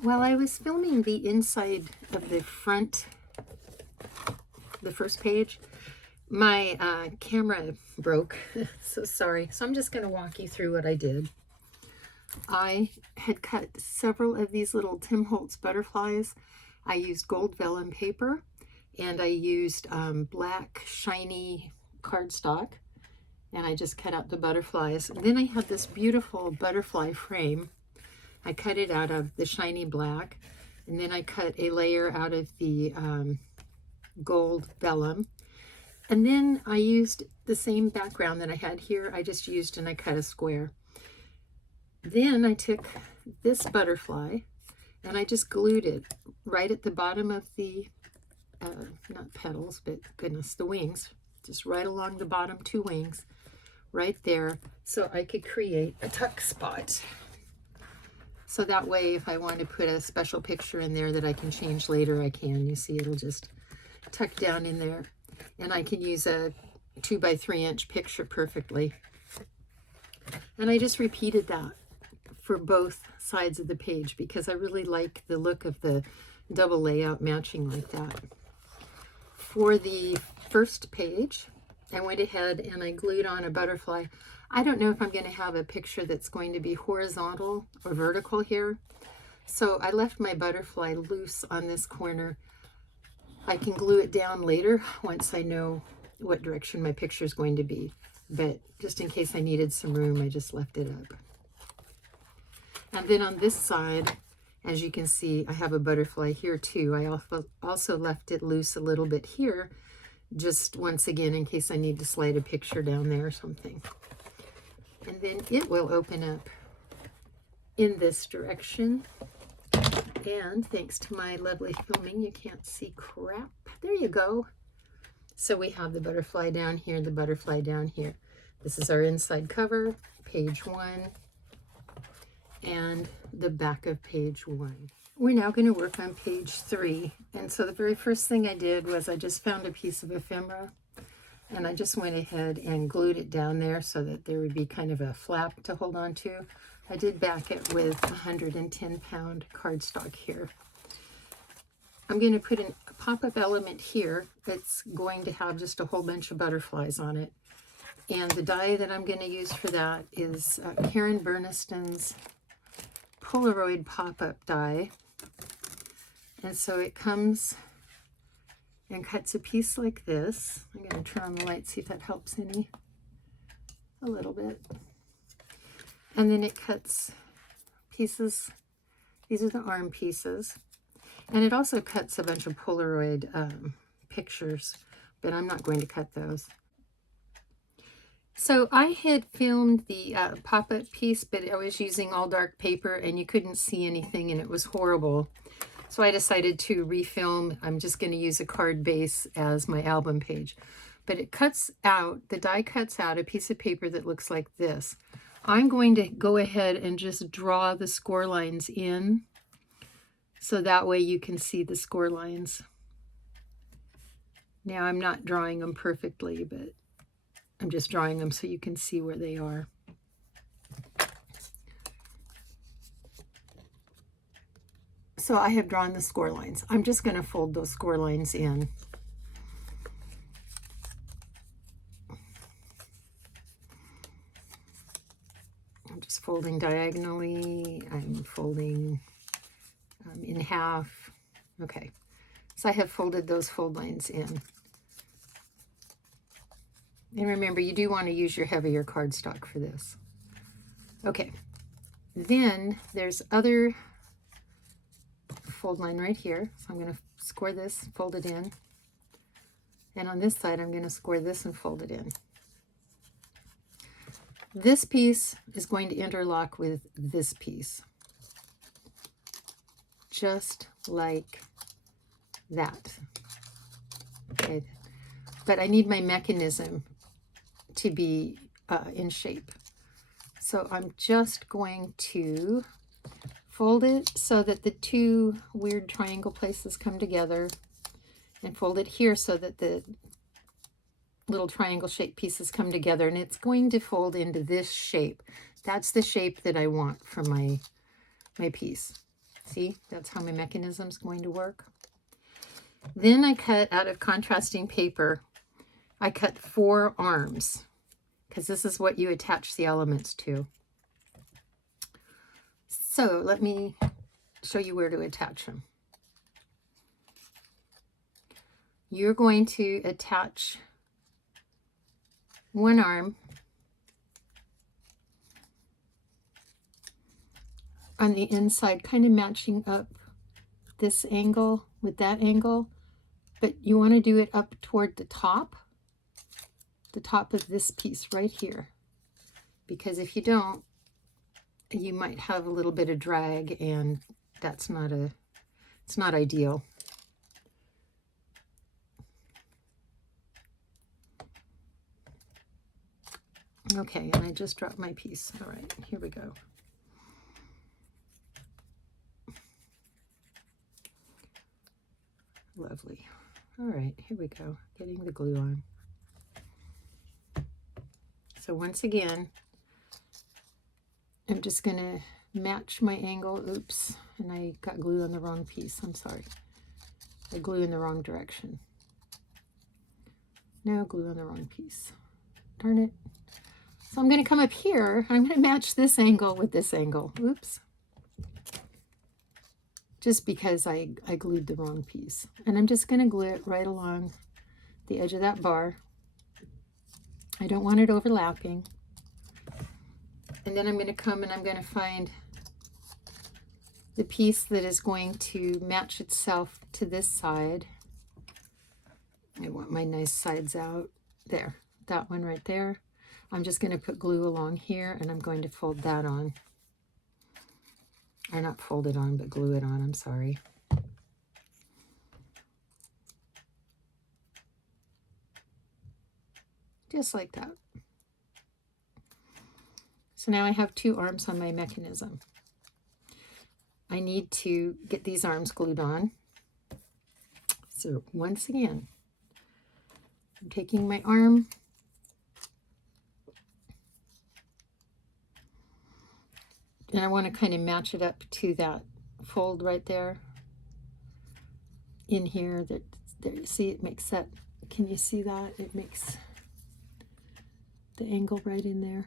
While I was filming the inside of the front, the first page, my camera broke. So sorry. So I'm just going to walk you through what I did. I had cut several of these little Tim Holtz butterflies. I used gold vellum paper, and I used black shiny cardstock, and I just cut out the butterflies. And then I had this beautiful butterfly frame. I cut it out of the shiny black, and then I cut a layer out of the gold vellum. And then I used the same background that I had here. I just used and I cut a square. Then I took this butterfly and I just glued it right at the bottom of the, not petals, but goodness, the wings, just right along the bottom two wings, right there, so I could create a tuck spot. So that way, if I want to put a special picture in there that I can change later, I can. You see, it'll just tuck down in there. And I can use a 2 by 3 inch picture perfectly. And I just repeated that for both sides of the page because I really like the look of the double layout matching like that. For the first page, I went ahead and I glued on a butterfly. I don't know if I'm going to have a picture that's going to be horizontal or vertical here. So I left my butterfly loose on this corner. I can glue it down later once I know what direction my picture is going to be. But just in case I needed some room, I just left it up. And then on this side, as you can see, I have a butterfly here too. I also left it loose a little bit here, just once again in case I need to slide a picture down there or something. And then it will open up in this direction. And thanks to my lovely filming, you can't see crap. There you go. So we have the butterfly down here, the butterfly down here. This is our inside cover, page 1, and the back of page 1. We're now going to work on page 3. And so the very first thing I did was I just found a piece of ephemera, and I just went ahead and glued it down there so that there would be kind of a flap to hold on to. I did back it with 110-pound cardstock here. I'm going to put a pop-up element here that's going to have just a whole bunch of butterflies on it. And the die that I'm going to use for that is Karen Burniston's Polaroid pop-up die. And so it comes and cuts a piece like this. I'm going to turn on the light, see if that helps any. A little bit. And then it cuts pieces. These are the arm pieces. And it also cuts a bunch of Polaroid pictures, but I'm not going to cut those. So I had filmed the pop-up piece, but I was using all dark paper and you couldn't see anything and it was horrible. So I decided to refilm. I'm just going to use a card base as my album page. But it cuts out, the die cuts out a piece of paper that looks like this. I'm going to go ahead and just draw the score lines in, so that way you can see the score lines. Now I'm not drawing them perfectly, but I'm just drawing them so you can see where they are. So I have drawn the score lines. I'm just going to fold those score lines in. I'm just folding diagonally. I'm folding in half. Okay, so I have folded those fold lines in. And remember, you do want to use your heavier cardstock for this. Okay, then there's other fold line right here. So I'm going to score this, fold it in. And on this side, I'm going to score this and fold it in. This piece is going to interlock with this piece. Just like that. Okay, but I need my mechanism to be in shape. So I'm just going to fold it so that the two weird triangle places come together, and fold it here so that the little triangle shaped pieces come together, and it's going to fold into this shape. That's the shape that I want for my piece. See, that's how my mechanism is going to work. Then I cut out of contrasting paper, I cut 4 arms, because this is what you attach the elements to. So let me show you where to attach them. You're going to attach one arm on the inside, kind of matching up this angle with that angle, but you want to do it up toward the top of this piece right here, because if you don't, you might have a little bit of drag, and it's not ideal. Okay, and I just dropped my piece. All right, here we go. Lovely. All right, here we go, getting the glue on. So once again, I'm just gonna match my angle. Oops, and I got glue on the wrong piece. I'm sorry. I glue in the wrong direction. Now glue on the wrong piece. Darn it. So I'm gonna come up here, and I'm gonna match this angle with this angle. Oops. Just because I glued the wrong piece. And I'm just going to glue it right along the edge of that bar. I don't want it overlapping. And then I'm going to come and I'm going to find the piece that is going to match itself to this side. I want my nice sides out. There, that one right there. I'm just going to put glue along here, and I'm going to fold that on. Or not fold it on, but glue it on, I'm sorry. Just like that. So now I have 2 arms on my mechanism. I need to get these arms glued on. So once again, I'm taking my arm, and I want to kind of match it up to that fold right there in here. There, see, it makes that, can you see that? It makes the angle right in there.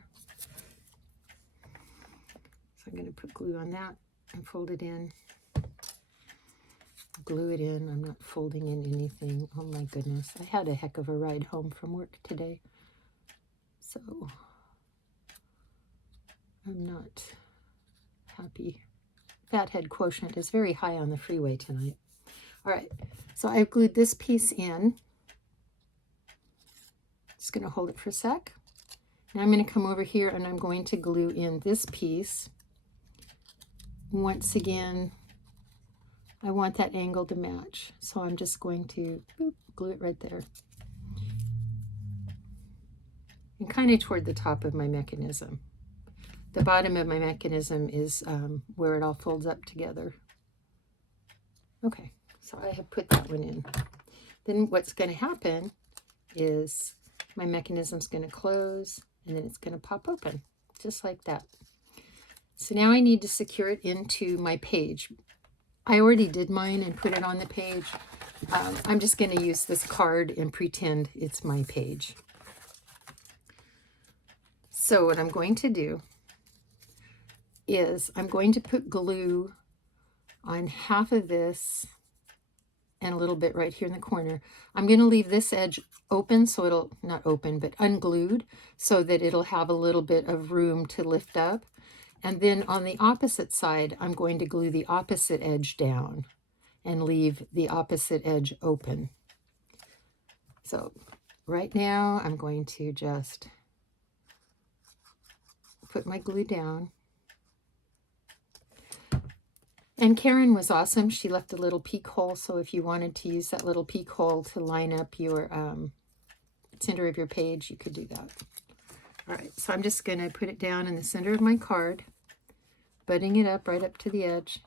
So I'm going to put glue on that and fold it in. Glue it in. I'm not folding in anything. Oh my goodness. I had a heck of a ride home from work today. So I'm not happy. Fathead quotient is very high on the freeway tonight. All right, so I've glued this piece in. Just going to hold it for a sec. Now I'm going to come over here and I'm going to glue in this piece. Once again, I want that angle to match, so I'm just going to glue it right there. And kind of toward the top of my mechanism. The bottom of my mechanism is where it all folds up together. Okay, so I have put that one in. Then what's going to happen is my mechanism's going to close, and then it's going to pop open, just like that. So now I need to secure it into my page. I already did mine and put it on the page. I'm just going to use this card and pretend it's my page. So what I'm going to do is I'm going to put glue on half of this and a little bit right here in the corner. I'm going to leave this edge open, so it'll, not open, but unglued, so that it'll have a little bit of room to lift up. And then on the opposite side, I'm going to glue the opposite edge down and leave the opposite edge open. So right now I'm going to just put my glue down. And Karen was awesome. She left a little peek hole, so if you wanted to use that little peek hole to line up your center of your page, you could do that. All right, so I'm just going to put it down in the center of my card, butting it up right up to the edge,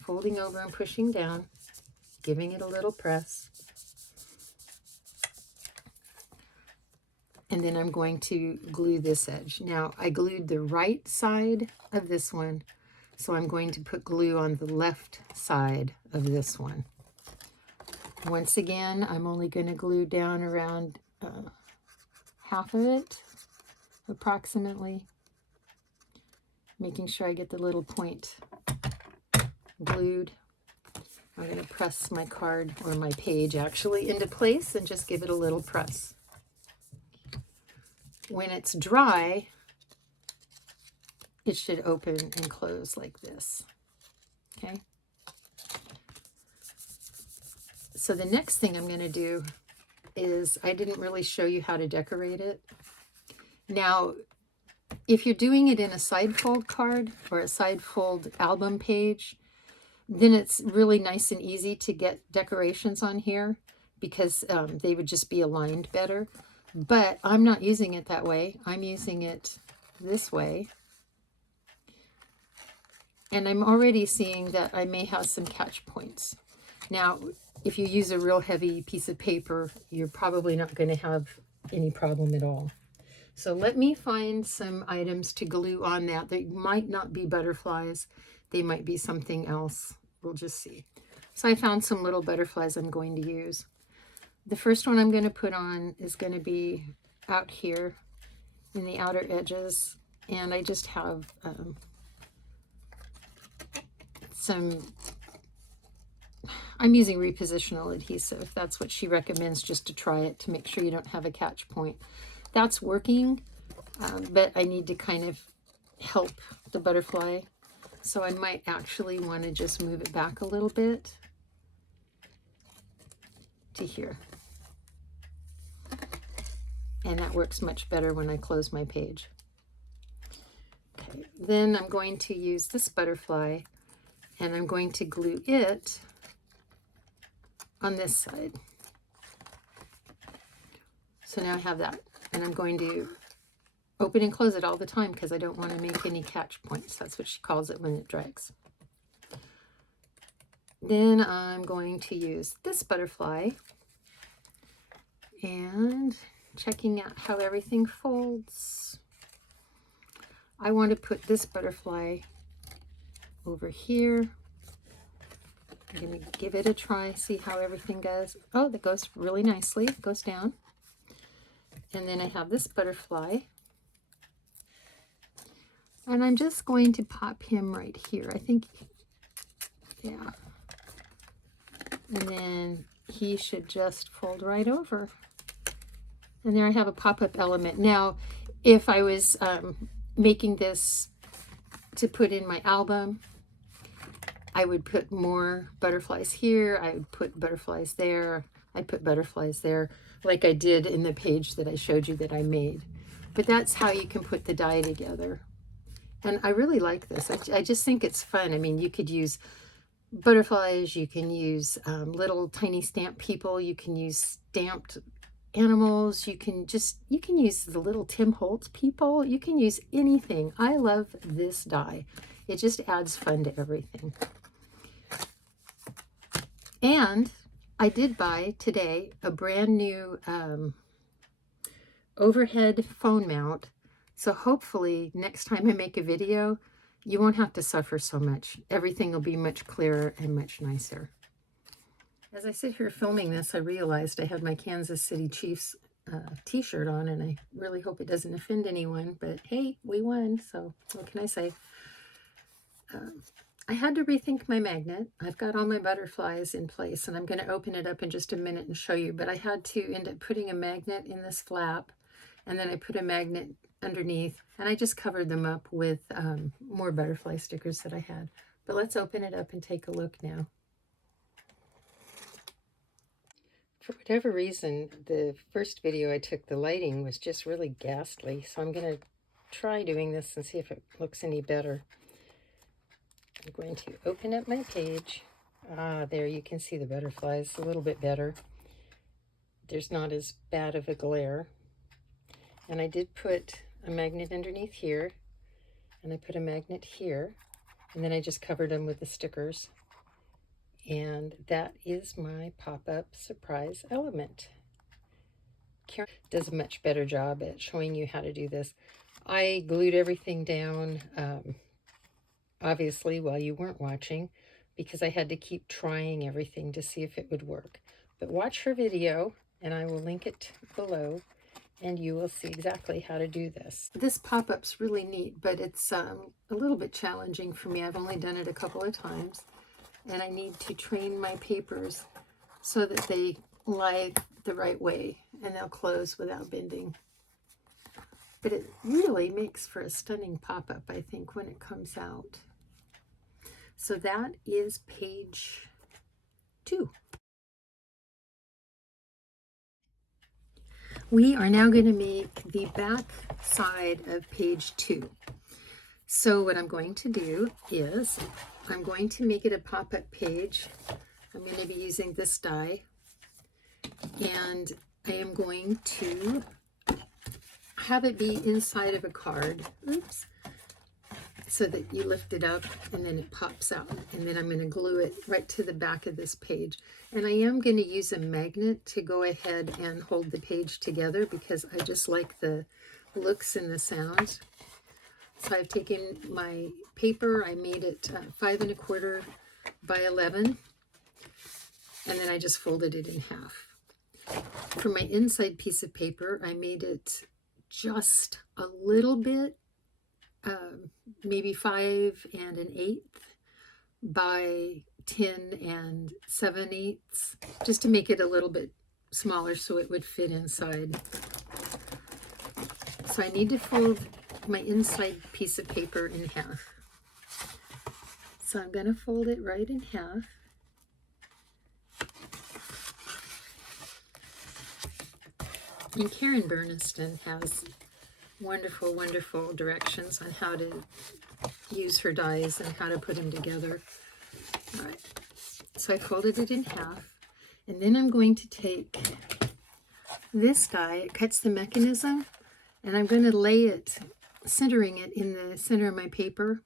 folding over and pushing down, giving it a little press. And then I'm going to glue this edge. Now, I glued the right side of this one So I'm going to put glue on the left side of this one. Once again, I'm only going to glue down around half of it, approximately, making sure I get the little point glued. I'm going to press my card, or my page actually, into place and just give it a little press. When it's dry, it should open and close like this. Okay. So the next thing I'm going to do is, I didn't really show you how to decorate it. Now, if you're doing it in a side fold card or a side fold album page, then it's really nice and easy to get decorations on here because they would just be aligned better. But I'm not using it that way. I'm using it this way. And I'm already seeing that I may have some catch points. Now, if you use a real heavy piece of paper, you're probably not going to have any problem at all. So let me find some items to glue on that. They might not be butterflies. They might be something else. We'll just see. So I found some little butterflies I'm going to use. The first one I'm going to put on is going to be out here in the outer edges. And I just have I'm using repositional adhesive. That's what she recommends, just to try it, to make sure you don't have a catch point. That's working, but I need to kind of help the butterfly. So I might actually want to just move it back a little bit to here. And that works much better when I close my page. Okay, then I'm going to use this butterfly, and I'm going to glue it on this side. So now I have that, and I'm going to open and close it all the time because I don't want to make any catch points. That's what she calls it when it drags. Then I'm going to use this butterfly and checking out how everything folds. I want to put this butterfly over here. I'm going to give it a try, see how everything goes. Oh, that goes really nicely. It goes down. And then I have this butterfly. And I'm just going to pop him right here. I think, yeah. And then he should just fold right over. And there I have a pop-up element. Now, if I was making this to put in my album, I would put more butterflies here. I would put butterflies there. I'd put butterflies there, like I did in the page that I showed you that I made. But that's how you can put the die together. And I really like this. I just think it's fun. I mean, you could use butterflies. You can use little tiny stamped people. You can use stamped animals. You can use the little Tim Holtz people. You can use anything. I love this die. It just adds fun to everything. And I did buy today a brand new overhead phone mount. So hopefully next time I make a video, you won't have to suffer so much. Everything will be much clearer and much nicer. As I sit here filming this, I realized I had my Kansas City Chiefs t-shirt on, and I really hope it doesn't offend anyone, but hey, we won, so what can I say? I had to rethink my magnet. I've got all my butterflies in place, and I'm going to open it up in just a minute and show you, but I had to end up putting a magnet in this flap, and then I put a magnet underneath, and I just covered them up with more butterfly stickers that I had. But let's open it up and take a look now. For whatever reason, the first video I took, the lighting was just really ghastly, so I'm going to try doing this and see if it looks any better. I'm going to open up my page. There you can see the butterflies a little bit better. There's not as bad of a glare. And I did put a magnet underneath here, and I put a magnet here, and then I just covered them with the stickers. And that is my pop-up surprise element. Karen does a much better job at showing you how to do this. I glued everything down obviously, while you weren't watching, because I had to keep trying everything to see if it would work. But watch her video, and I will link it below, and you will see exactly how to do this. This pop-up's really neat, but it's a little bit challenging for me. I've only done it a couple of times, and I need to train my papers so that they lie the right way and they'll close without bending. But it really makes for a stunning pop-up, I think, when it comes out. So that is page 2. We are now going to make the back side of page 2. So what I'm going to do is I'm going to make it a pop-up page. I'm going to be using this die, and I am going to have it be inside of a card. Oops. So that you lift it up and then it pops out, and then I'm going to glue it right to the back of this page. And I am going to use a magnet to go ahead and hold the page together because I just like the looks and the sounds. So I've taken my paper, I made it 5 1/4 by 11, and then I just folded it in half. For my inside piece of paper, I made it just a little bit, maybe 5 1/8 by 10 7/8, just to make it a little bit smaller so it would fit inside. So I need to fold my inside piece of paper in half. So I'm going to fold it right in half. And Karen Burniston has wonderful, wonderful directions on how to use her dies and how to put them together. All right, so I folded it in half, and then I'm going to take this die, it cuts the mechanism, and I'm going to lay it, centering it in the center of my paper.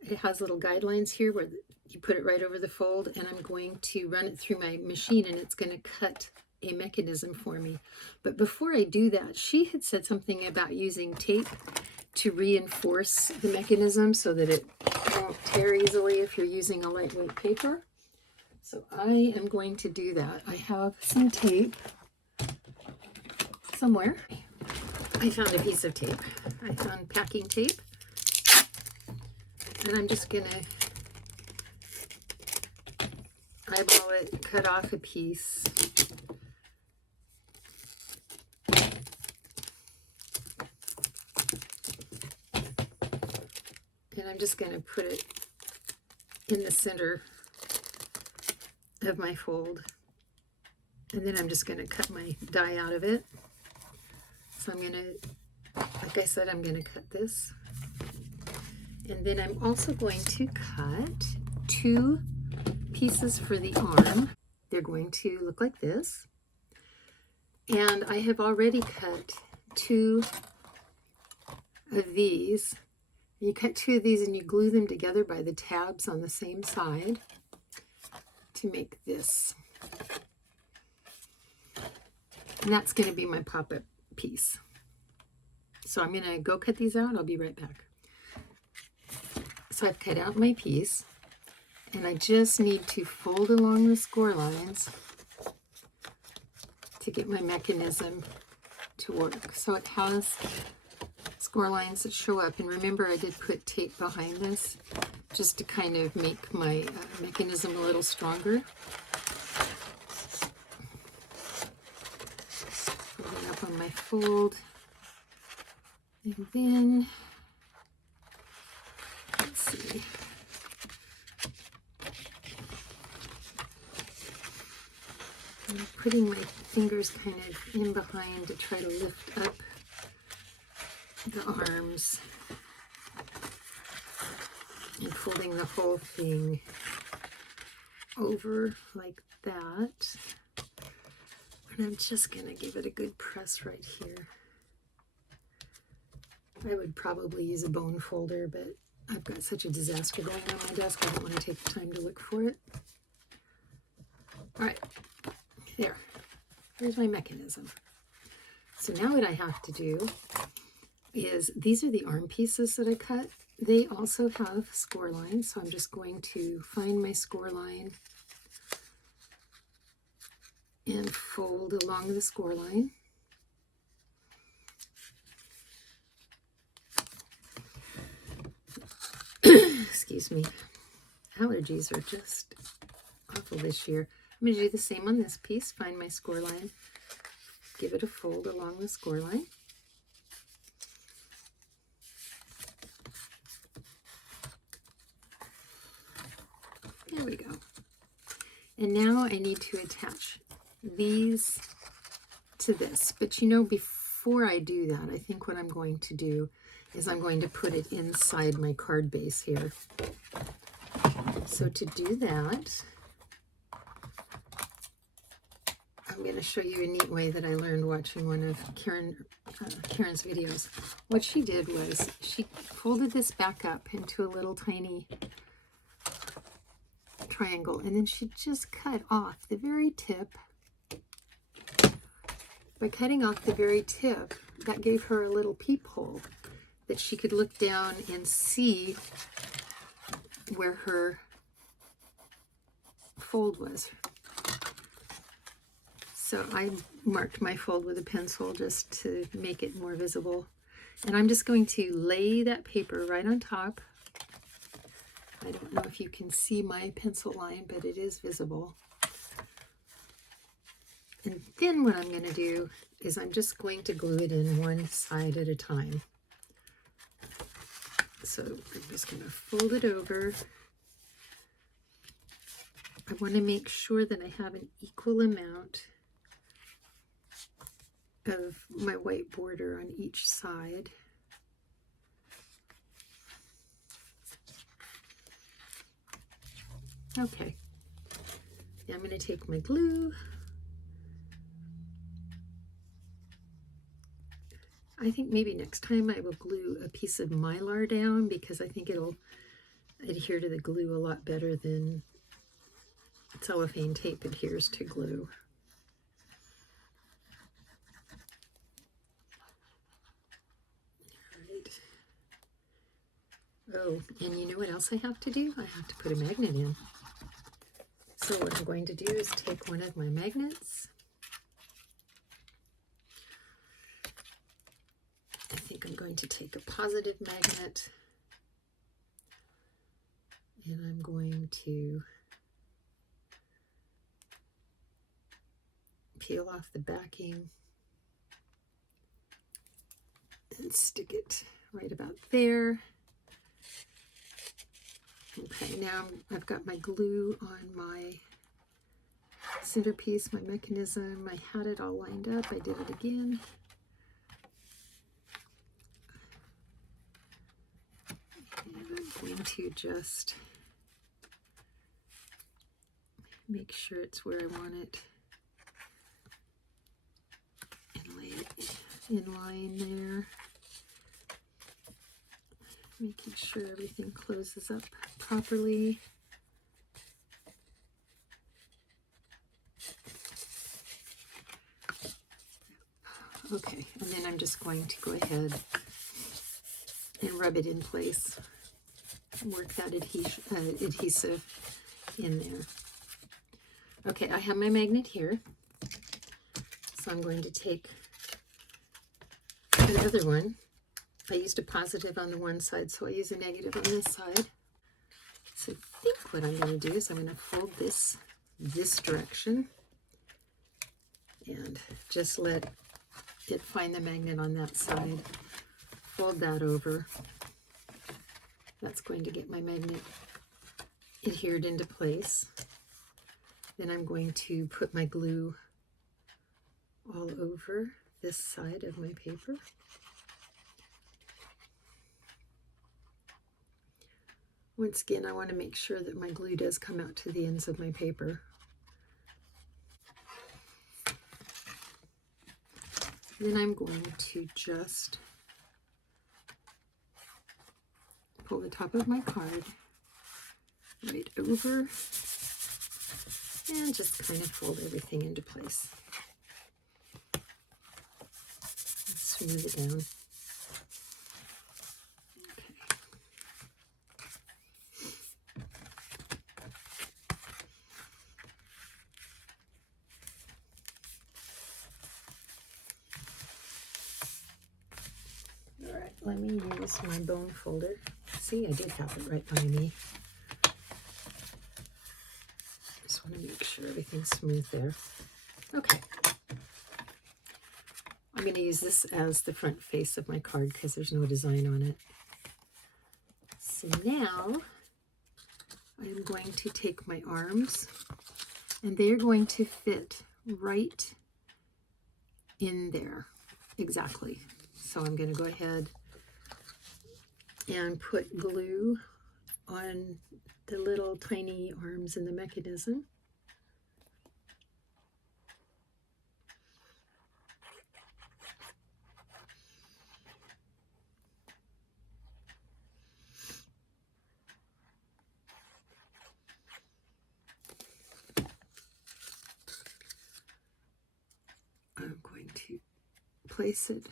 It has little guidelines here where you put it right over the fold, and I'm going to run it through my machine, and it's going to cut a mechanism for me. But before I do that, she had said something about using tape to reinforce the mechanism so that it won't tear easily if you're using a lightweight paper. So I am going to do that. I have some tape somewhere. I found a piece of tape. I found packing tape. And I'm just gonna eyeball it, cut off a piece. And I'm just going to put it in the center of my fold. And then I'm just going to cut my die out of it. So I'm going to, like I said, I'm going to cut this. And then I'm also going to cut 2 pieces for the arm. They're going to look like this. And I have already cut 2 of these. You cut 2 of these and you glue them together by the tabs on the same side to make this. And that's going to be my pop-up piece. So I'm going to go cut these out. I'll be right back. So I've cut out my piece, and I just need to fold along the score lines to get my mechanism to work. So it has score lines that show up, and remember I did put tape behind this just to kind of make my mechanism a little stronger. Putting up on my fold, and then let's see. I'm putting my fingers kind of in behind to try to lift up the arms and folding the whole thing over like that. And I'm just going to give it a good press right here. I would probably use a bone folder, but I've got such a disaster going on my desk, I don't want to take the time to look for it. All right, there. There's my mechanism. So now what I have to do is, these are the arm pieces that I cut. They also have score lines, so I'm just going to find my score line and fold along the score line. Excuse me. Allergies are just awful this year. I'm going to do the same on this piece. Find my score line, give it a fold along the score line. There we go. And now I need to attach these to this. But you know, before I do that, I think what I'm going to do is I'm going to put it inside my card base here. So to do that, I'm going to show you a neat way that I learned watching one of Karen's videos. What she did was she folded this back up into a little tiny triangle, and then she just cut off the very tip. By cutting off the very tip, that gave her a little peephole that she could look down and see where her fold was. So I marked my fold with a pencil just to make it more visible. And I'm just going to lay that paper right on top. I don't know if you can see my pencil line, but it is visible. And then what I'm going to do is I'm just going to glue it in one side at a time. So I'm just going to fold it over. I want to make sure that I have an equal amount of my white border on each side. Okay, now I'm going to take my glue. I think maybe next time I will glue a piece of Mylar down, because I think it'll adhere to the glue a lot better than cellophane tape adheres to glue. Oh, and you know what else I have to do? I have to put a magnet in. So what I'm going to do is take one of my magnets. I think I'm going to take a positive magnet, and I'm going to peel off the backing and stick it right about there. Okay, now I've got my glue on my centerpiece, my mechanism. I had it all lined up. I did it again. And I'm going to just make sure it's where I want it and lay it in line there. Making sure everything closes up properly. Okay, and then I'm just going to go ahead and rub it in place. Work that adhesive in there. Okay, I have my magnet here. So I'm going to take the other one. I used a positive on the one side, so I use a negative on this side. So I think what I'm going to do is I'm going to fold this direction and just let it find the magnet on that side. Fold that over. That's going to get my magnet adhered into place. Then I'm going to put my glue all over this side of my paper. Once again, I want to make sure that my glue does come out to the ends of my paper. Then I'm going to just pull the top of my card right over and just kind of fold everything into place. Smooth it down. Okay. let me use my bone folder. See, I did have it right by me. Just want to make sure everything's smooth there. Okay. I'm going to use this as the front face of my card because there's no design on it. So now I'm going to take my arms, and they're going to fit right in there. Exactly. So I'm going to go ahead and put glue on the little tiny arms in the mechanism. I'm going to place it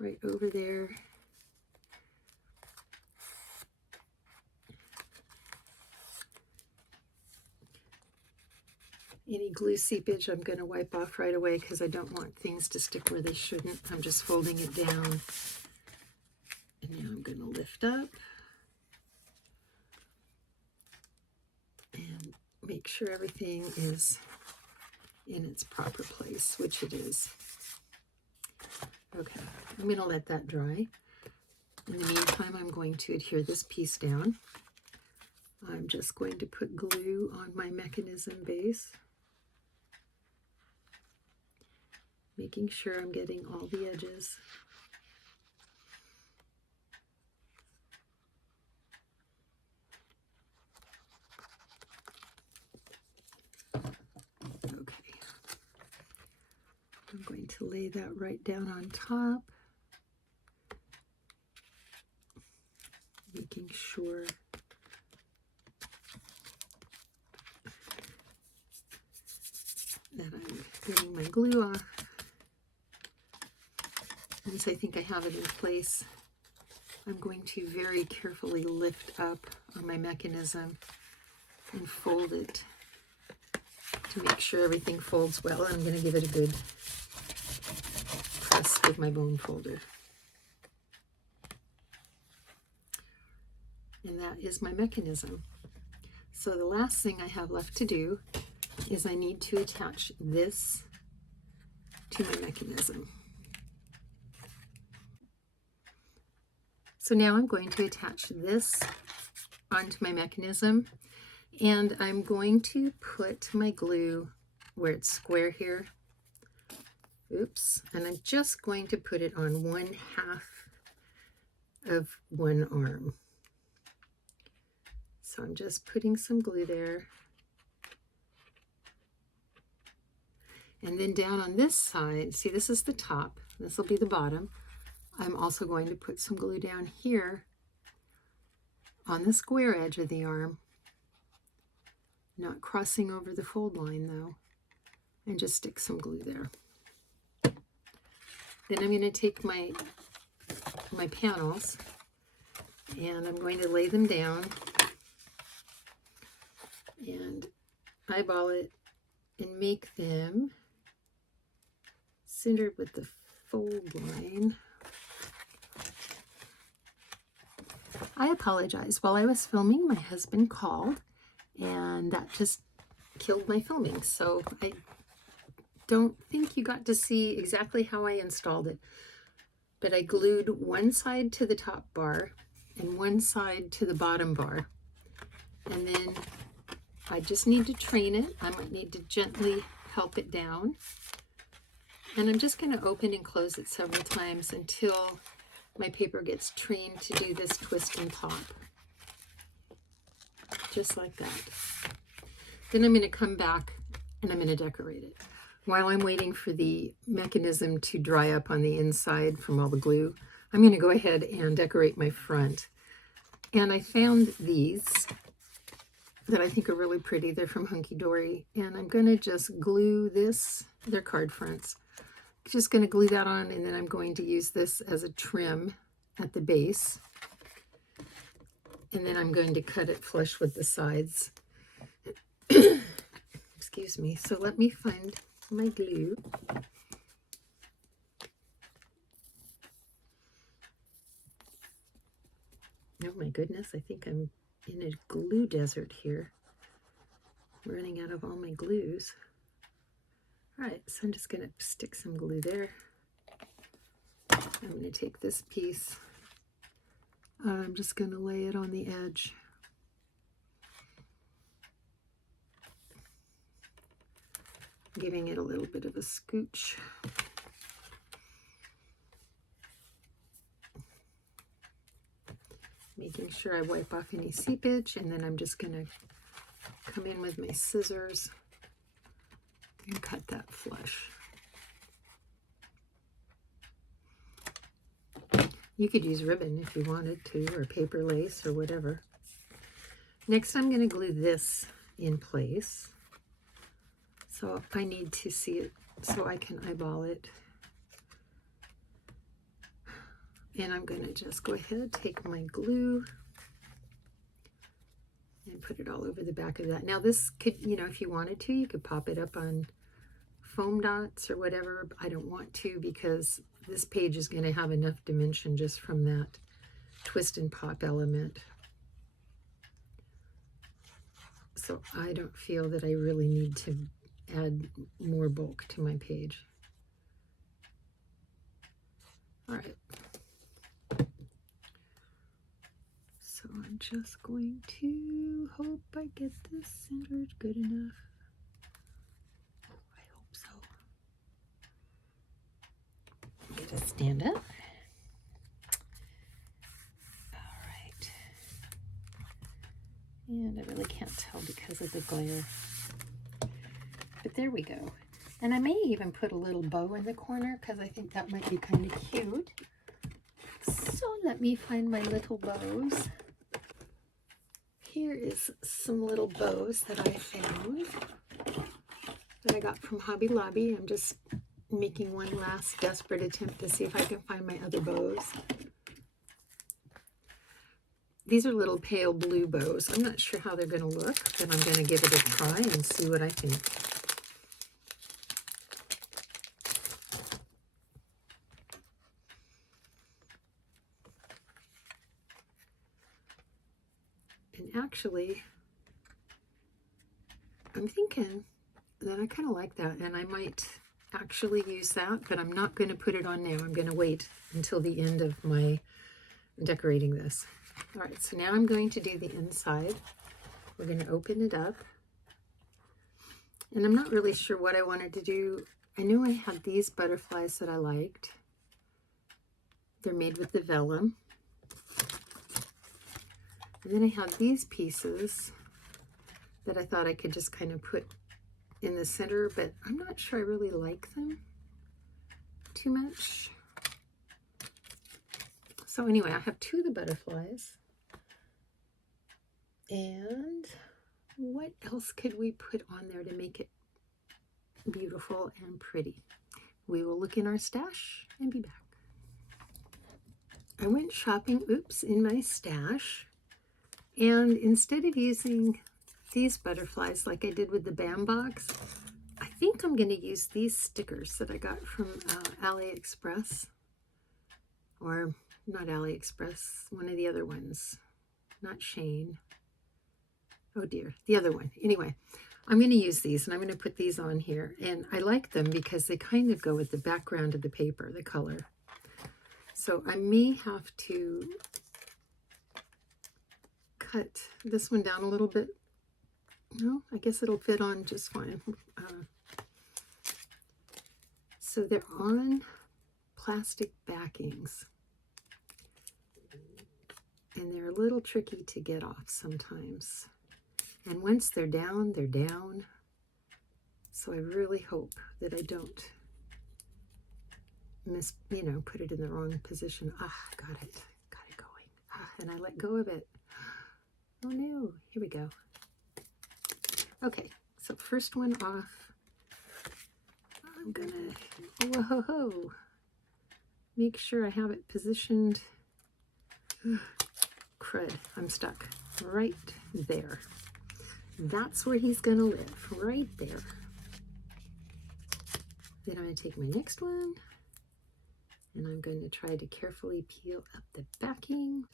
right over there. Any glue seepage I'm going to wipe off right away because I don't want things to stick where they shouldn't. I'm just folding it down. And now I'm going to lift up and make sure everything is in its proper place, which it is. Okay, I'm going to let that dry. In the meantime, I'm going to adhere this piece down. I'm just going to put glue on my mechanism base, making sure I'm getting all the edges. Okay, I'm going to lay that right down on top, making sure that I'm getting my glue off. Once I think I have it in place, I'm going to very carefully lift up on my mechanism and fold it to make sure everything folds well. And I'm going to give it a good press with my bone folder. And that is my mechanism. So the last thing I have left to do is I need to attach this to my mechanism. So now I'm going to attach this onto my mechanism, and I'm going to put my glue where it's square here. Oops, and I'm just going to put it on 1/2 of one arm. So I'm just putting some glue there. And then down on this side, see, this is the top, this will be the bottom. I'm also going to put some glue down here on the square edge of the arm, not crossing over the fold line though, and just stick some glue there. Then I'm going to take my panels and I'm going to lay them down and eyeball it and make them centered with the fold line. I apologize. While I was filming, my husband called, and that just killed my filming. So I don't think you got to see exactly how I installed it, but I glued one side to the top bar and one side to the bottom bar. And then I just need to train it. I might need to gently help it down. And I'm just going to open and close it several times until my paper gets trained to do this twist and pop. Just like that. Then I'm going to come back and I'm going to decorate it. While I'm waiting for the mechanism to dry up on the inside from all the glue, I'm going to go ahead and decorate my front. And I found these that I think are really pretty. They're from Hunky Dory. And I'm going to just glue this. They're card fronts. Just going to glue that on, and then I'm going to use this as a trim at the base. And then I'm going to cut it flush with the sides. Excuse me. So let me find my glue. goodness, I think I'm in a glue desert here. I'm running out of all my glues. All right, so I'm just going to stick some glue there. I'm going to take this piece. I'm just going to lay it on the edge. Giving it a little bit of a scooch. Making sure I wipe off any seepage, and then I'm just going to come in with my scissors and cut that flush. You could use ribbon if you wanted to, or paper lace or whatever. Next, I'm going to glue this in place. So I need to see it so I can eyeball it. And I'm going to just go ahead, take my glue, and put it all over the back of that. Now this could, you know, if you wanted to, you could pop it up on foam dots or whatever. I don't want to, because this page is going to have enough dimension just from that twist and pop element. So I don't feel that I really need to add more bulk to my page. All right. So I'm just going to hope I get this centered good enough. I hope so. Get it stand up. All right. And I really can't tell because of the glare. But there we go. And I may even put a little bow in the corner because I think that might be kind of cute. So let me find my little bows. Here is some little bows that I found that I got from Hobby Lobby. I'm just making one last desperate attempt to see if I can find my other bows. These are little pale blue bows. I'm not sure how they're going to look, but I'm going to give it a try and see what I think. And actually, I'm thinking that I kind of like that, and I might actually use that, but I'm not going to put it on now. I'm going to wait until the end of my decorating this. All right, so now I'm going to do the inside. We're going to open it up. And I'm not really sure what I wanted to do. I knew I had these butterflies that I liked. They're made with the vellum. And then I have these pieces that I thought I could just kind of put in the center, but I'm not sure I really like them too much. So anyway, I have two of the butterflies. And what else could we put on there to make it beautiful and pretty? We will look in our stash and be back. I went shopping, in my stash. And instead of using these butterflies like I did with the BAM box, I think I'm going to use these stickers that I got from AliExpress. Or not AliExpress, one of the other ones. Not Shane. Oh dear, the other one. Anyway, I'm going to use these, and I'm going to put these on here. And I like them because they kind of go with the background of the paper, the color. So I may have to cut this one down a little bit. No, I guess it'll fit on just fine. So they're on plastic backings. And they're a little tricky to get off sometimes. And once they're down, they're down. So I really hope that I don't put it in the wrong position. Got it going. And I let go of it. Oh no, here we go. Okay, so first one off, I'm gonna, make sure I have it positioned. Crud, I'm stuck right there. That's where he's gonna live, right there. Then I'm gonna take my next one, and I'm going to try to carefully peel up the backing.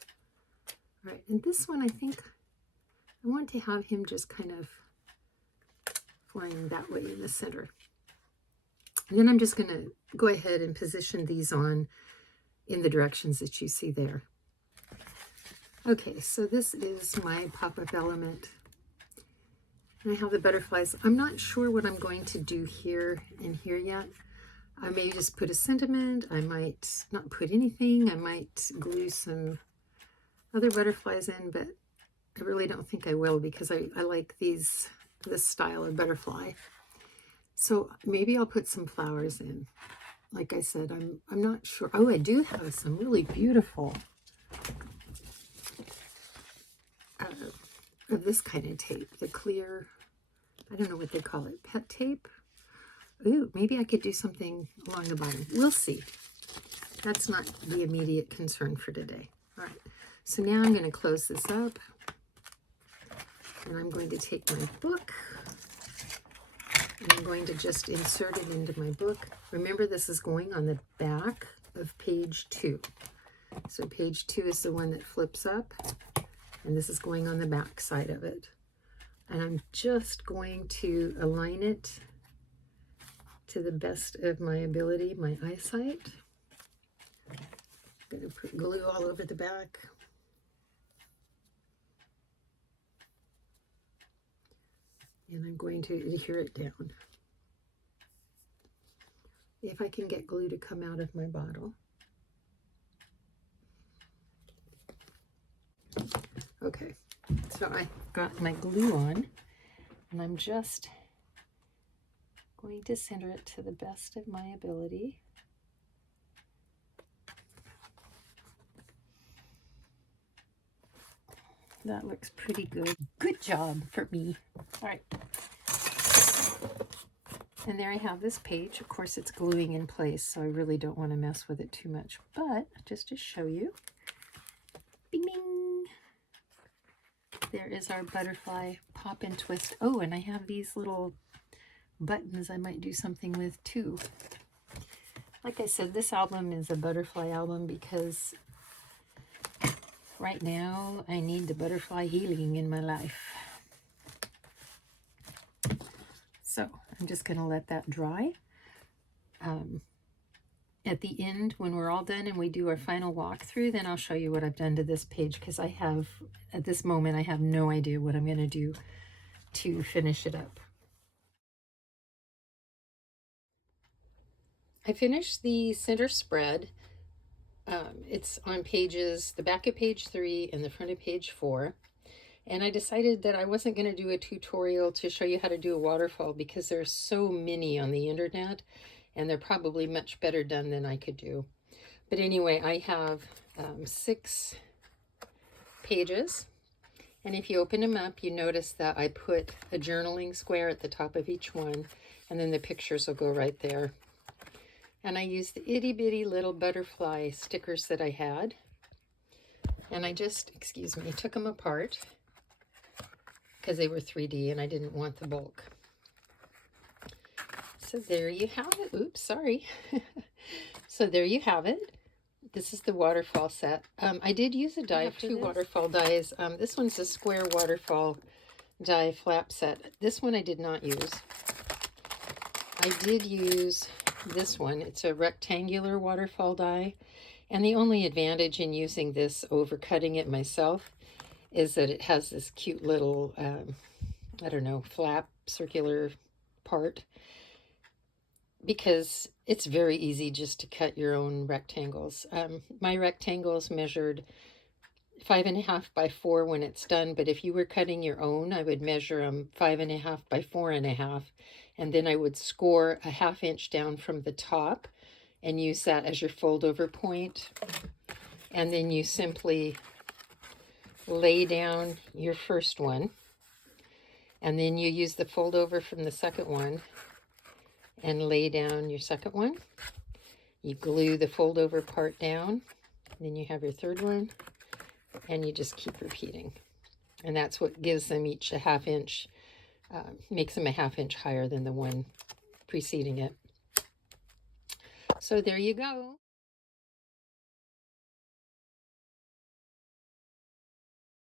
All right, and this one I think I want to have him just kind of flying that way in the center. And then I'm just going to go ahead and position these on in the directions that you see there. Okay, so this is my pop-up element. And I have the butterflies. I'm not sure what I'm going to do here and here yet. I may just put a sentiment. I might not put anything. I might glue some other butterflies in, but I really don't think I will because I like this style of butterfly. So maybe I'll put some flowers in. Like I said, I'm not sure. Oh, I do have some really beautiful of this kind of tape, the clear, I don't know what they call it, pet tape. Ooh, maybe I could do something along the bottom. We'll see. That's not the immediate concern for today. All right, so now I'm going to close this up. And I'm going to take my book. And I'm going to just insert it into my book. Remember, this is going on the back of page 2. So page 2 is the one that flips up. And this is going on the back side of it. And I'm just going to align it to the best of my ability, my eyesight. I'm going to put glue all over the back. And I'm going to adhere it down. If I can get glue to come out of my bottle. Okay, so I got my glue on, and I'm just going to center it to the best of my ability. That looks pretty good. Good job for me. All right. And there I have this page. Of course, it's gluing in place, so I really don't want to mess with it too much. But just to show you, bing, bing. There is our butterfly pop and twist. Oh, and I have these little buttons I might do something with too. Like I said, this album is a butterfly album because right now I need the butterfly healing in my life. So I'm just going to let that dry. At the end, when we're all done and we do our final walkthrough, then I'll show you what I've done to this page, because I have, at this moment, I have no idea what I'm going to do to finish it up. I finished the center spread. It's on pages, the back of page 3 and the front of page 4. And I decided that I wasn't going to do a tutorial to show you how to do a waterfall because there's so many on the internet and they're probably much better done than I could do. But anyway, I have 6 pages. And if you open them up, you notice that I put a journaling square at the top of each one, and then the pictures will go right there. And I used the itty bitty little butterfly stickers that I had. And I just, excuse me, took them apart because they were 3D and I didn't want the bulk. So there you have it. Oops, sorry. So there you have it. This is the waterfall set. I did use a die for 2 waterfall dies. This one's a square waterfall die flap set. This one I did not use. I did use this one. It's a rectangular waterfall die. And the only advantage in using this over cutting it myself is that it has this cute little, I don't know, flap, circular part. Because it's very easy just to cut your own rectangles. My rectangles measured 5.5 by 4 when it's done, but if you were cutting your own, I would measure them 5.5 by 4.5, and then I would score a 1/2 inch down from the top and use that as your fold over point. And then you simply lay down your first one, and then you use the fold over from the second one and lay down your second one. You glue the fold over part down, then you have your third one, and you just keep repeating. And that's what gives them each a 1/2 inch, makes them a 1/2 inch higher than the one preceding it. So there you go.